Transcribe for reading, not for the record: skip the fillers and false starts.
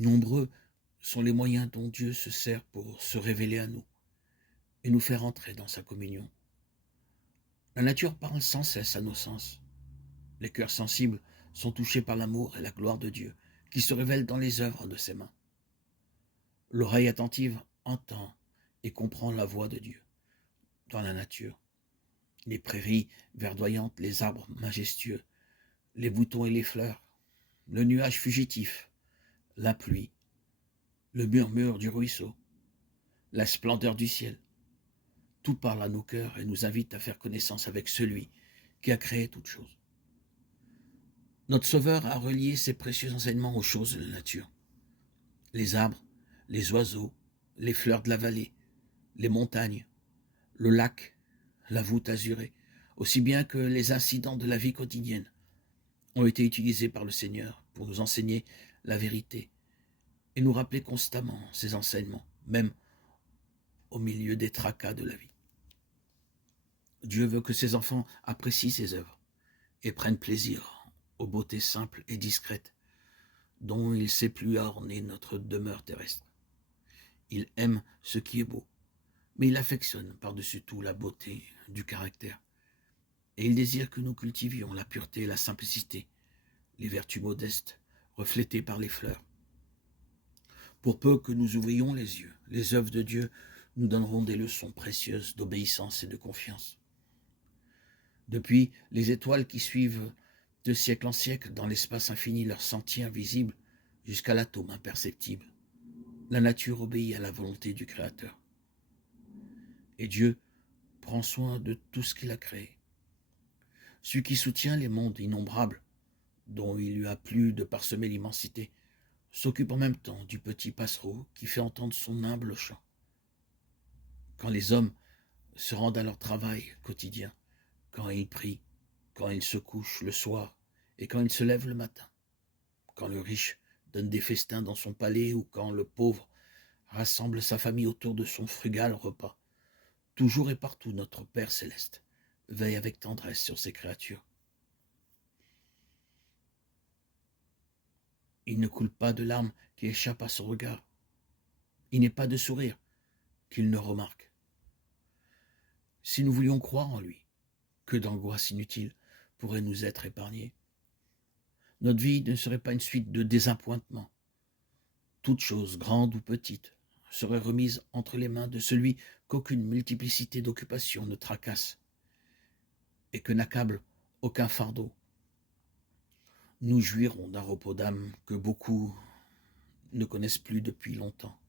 Nombreux sont les moyens dont Dieu se sert pour se révéler à nous et nous faire entrer dans sa communion. La nature parle sans cesse à nos sens. Les cœurs sensibles sont touchés par l'amour et la gloire de Dieu qui se révèlent dans les œuvres de ses mains. L'oreille attentive entend et comprend la voix de Dieu dans la nature. Les prairies verdoyantes, les arbres majestueux, les boutons et les fleurs, le nuage fugitif, la pluie, le murmure du ruisseau, la splendeur du ciel. Tout parle à nos cœurs et nous invite à faire connaissance avec celui qui a créé toutes choses. Notre Sauveur a relié ses précieux enseignements aux choses de la nature. Les arbres, les oiseaux, les fleurs de la vallée, les montagnes, le lac, la voûte azurée, aussi bien que les incidents de la vie quotidienne, ont été utilisés par le Seigneur pour nous enseigner la vérité et nous rappeler constamment ses enseignements, même au milieu des tracas de la vie. Dieu veut que ses enfants apprécient ses œuvres et prennent plaisir aux beautés simples et discrètes dont il sait plus orner notre demeure terrestre. Il aime ce qui est beau, mais il affectionne par-dessus tout la beauté du caractère. Et il désire que nous cultivions la pureté et la simplicité, les vertus modestes reflétées par les fleurs. Pour peu que nous ouvrions les yeux, les œuvres de Dieu nous donneront des leçons précieuses d'obéissance et de confiance. Depuis les étoiles qui suivent de siècle en siècle dans l'espace infini leur sentier invisible jusqu'à l'atome imperceptible, la nature obéit à la volonté du Créateur. Et Dieu prend soin de tout ce qu'il a créé. Celui qui soutient les mondes innombrables, dont il lui a plu de parsemer l'immensité, s'occupe en même temps du petit passereau qui fait entendre son humble chant. Quand les hommes se rendent à leur travail quotidien, quand ils prient, quand ils se couchent le soir et quand ils se lèvent le matin, quand le riche donne des festins dans son palais ou quand le pauvre rassemble sa famille autour de son frugal repas, toujours et partout notre Père céleste veille avec tendresse sur ses créatures. Il ne coule pas de larmes qui échappent à son regard. Il n'est pas de sourire qu'il ne remarque. Si nous voulions croire en lui, que d'angoisses inutiles pourraient nous être épargnées. Notre vie ne serait pas une suite de désappointements. Toute chose, grande ou petite, serait remise entre les mains de celui qu'aucune multiplicité d'occupations ne tracasse et que n'accable aucun fardeau. Nous jouirons d'un repos d'âme que beaucoup ne connaissent plus depuis longtemps.